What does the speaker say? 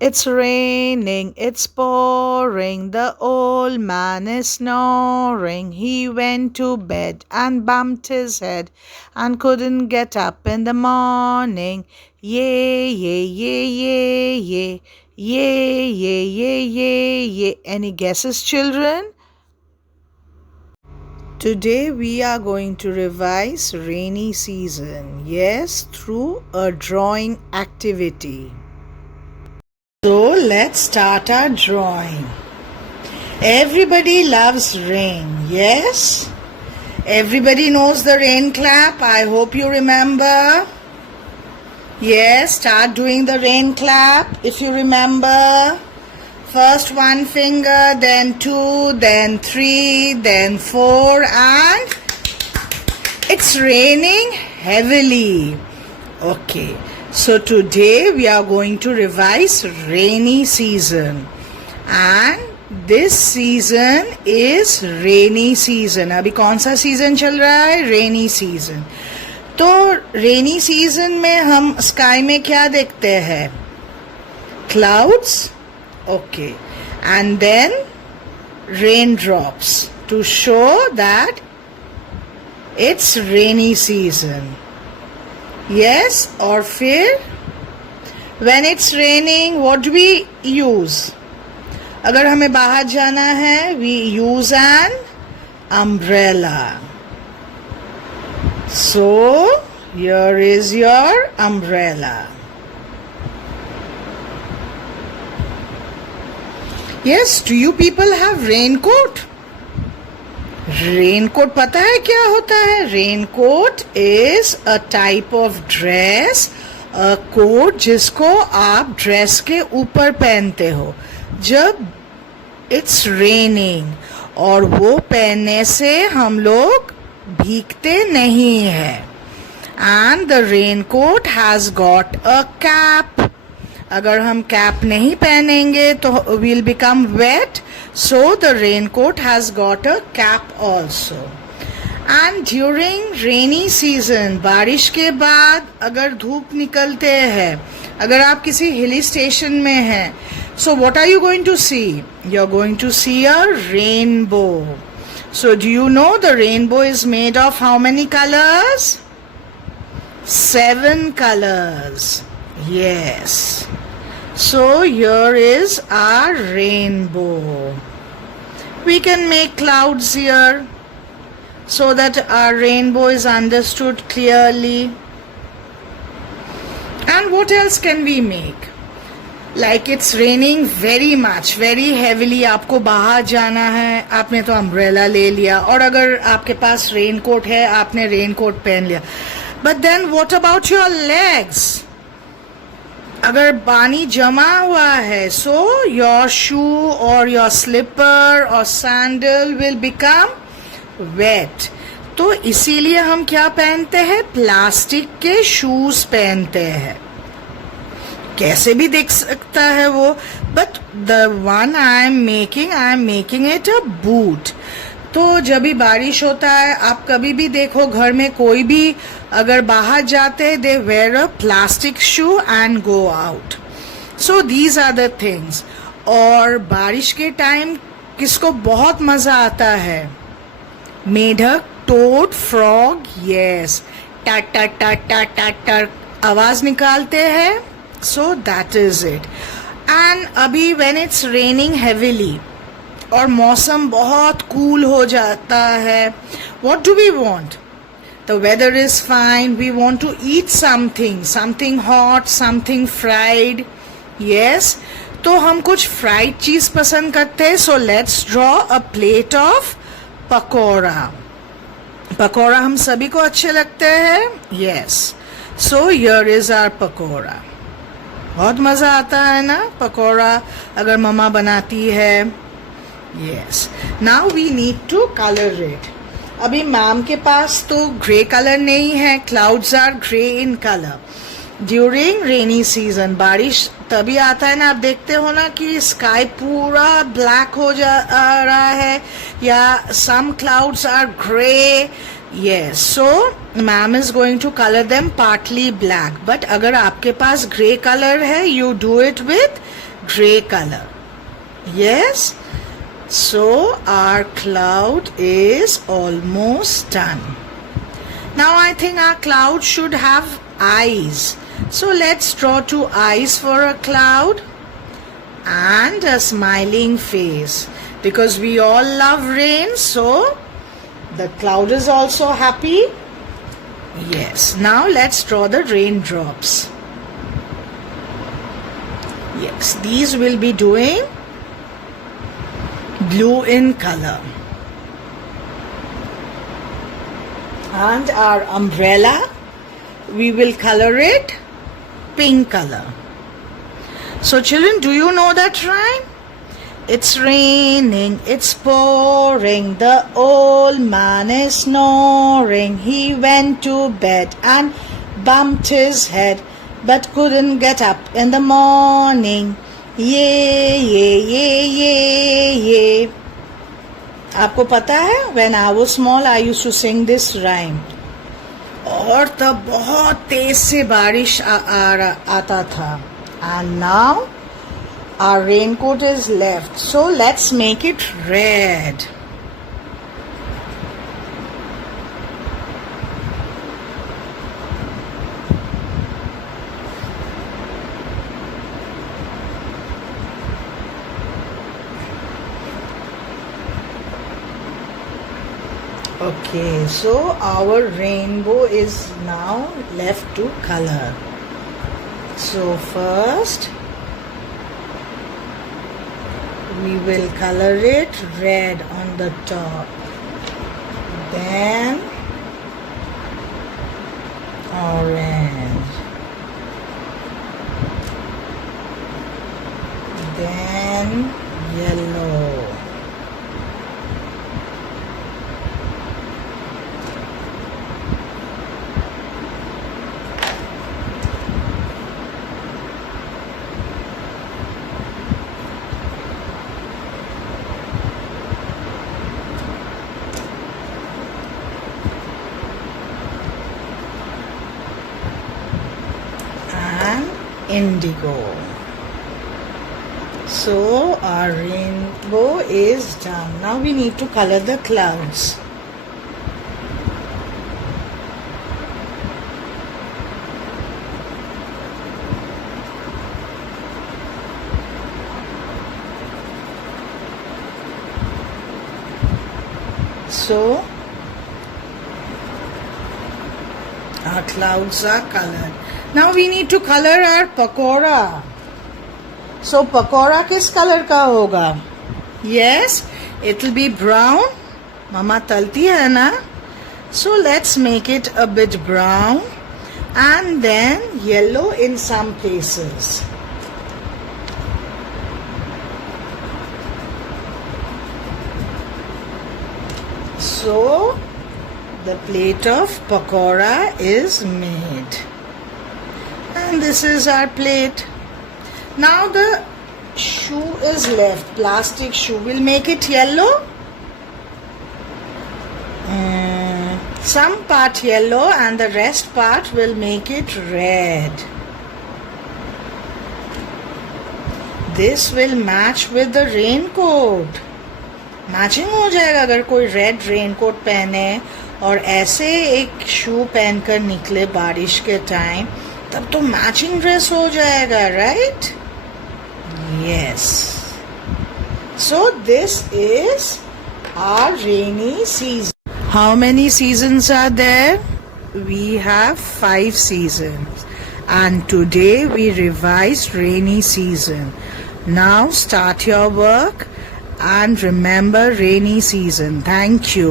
It's raining, it's pouring, the old man is snoring. He went to bed and bumped his head and couldn't get up in the morning. Yay, yay, yay, yay, yay, yay, yay, yay, yay, yay. Any guesses, children? Today we are going to revise rainy season. Yes, through a drawing activity. So let's start our drawing. Everybody loves rain, yes? Everybody knows the rain clap. I hope you remember. Yes, start doing the rain clap if you remember. First one finger, then two, then three, then four, and it's raining heavily. Okay, so today we are going to revise rainy season, and this season is rainy season. अभी कौन सा season चल रहा है? Rainy season. तो rainy season में हम sky में क्या देखते हैं? Clouds. Okay, and then raindrops to show that it's rainy season. Yes, और फिर when it's raining what do we use? अगर हमें बाहर जाना है we use an umbrella. So here is your umbrella. Yes, do you people have raincoat? Raincoat पता है क्या होता है? Raincoat is a type of dress, a coat जिसको आप ड्रेस के ऊपर पहनते हो जब इट्स रेनिंग, और वो पहनने से हम लोग भीगते नहीं है. And the raincoat has got a cap. अगर हम कैप नहीं पहनेंगे तो we'll become wet. So the raincoat has got a cap also. And during rainy season, बारिश के बाद अगर धूप निकलते हैं, अगर आप किसी हिली स्टेशन में हैं, so what are you going to see? You're going to see a rainbow. So do you know the rainbow is made of how many colors? 7 colors. Yes. So here is our rainbow. We can make clouds here so that our rainbow is understood clearly. And what else can we make? Like it's raining very much, very heavily. आपको बाहर जाना है, आपने तो umbrella ले लिया, और अगर आपके पास रेनकोट है आपने रेनकोट पहन लिया. But then what about your legs? अगर पानी जमा हुआ है, so your shoe or your slipper or sandal will become wet. तो इसीलिए हम क्या पहनते हैं? प्लास्टिक के शूज पहनते हैं. कैसे भी दिख सकता है वो, but the one I am making it a boot. तो जब भी बारिश होता है, आप कभी भी देखो घर में कोई भी अगर बाहर जाते हैं, they wear a plastic shoe and go out. So these are the things. और बारिश के टाइम किसको बहुत मजा आता है? मेढक, टोड, फ्रॉग. यस, टट टट टट टट टट टट आवाज निकालते हैं. So that is it. And अभी व्हेन इट्स रेनिंग हेविली और मौसम बहुत कूल हो जाता है, what do we want? The weather is fine, we want to eat something hot, something fried. Yes, तो हम कुछ फ्राइड चीज पसंद करते हैं. So let's draw a plate of pakora. Pakora हम सभी को अच्छे लगते हैं. Yes, so here is our pakora. बहुत मजा आता है ना पकौड़ा अगर मम्मा बनाती है. Yes. Now we need to color it. अभी मैम के पास तो ग्रे कलर नहीं है. Clouds are grey in color. During rainy season, बारिश तभी आता है ना, आप देखते हो ना कि स्काई पूरा ब्लैक हो जा रहा है, या some clouds are grey, Yes, so ma'am is going to color them partly black. But अगर आपके पास grey color है, you do it with grey color. Yes. So our cloud is almost done. Now I think our cloud should have eyes. So let's draw 2 eyes for a cloud and a smiling face. Because we all love rain, so the cloud is also happy. Yes. Now let's draw the raindrops. Yes, these will be doing blue in color. And our umbrella, we will color it pink color. So children, do you know that rhyme? It's raining, it's pouring, the old man is snoring. He went to bed and bumped his head, but couldn't get up in the morning. Yay, yay, yay, yay, yay. आपको पता है, when I was small, I used to sing this rhyme. और तब बहुत तेज से बारिश आता था. And now our raincoat is left, so let's make it red. Okay, so our rainbow is now left to color. So first we will color it red on the top, then orange, then yellow, indigo. So our rainbow is done. Now we need to color the clouds. So our clouds are colored. Now we need to color our pakora. So pakora किस color का होगा? Yes, it will be brown. Mama तलती है ना? So let's make it a bit brown and then yellow in some places. So the plate of pakora is made. And this is our plate. Now the shoe is left, plastic shoe. We'll make it yellow. Some part yellow and the rest part will make it red. This will match with the raincoat. Matching हो जाएगा अगर कोई red raincoat पहने और ऐसे एक शू पहनकर निकले बारिश के टाइम, तब तो मैचिंग ड्रेस हो जाएगा, right? Yes. So this is our rainy season. How many seasons are there? We have 5 seasons and today we revised rainy season. Now start your work and remember rainy season. Thank you.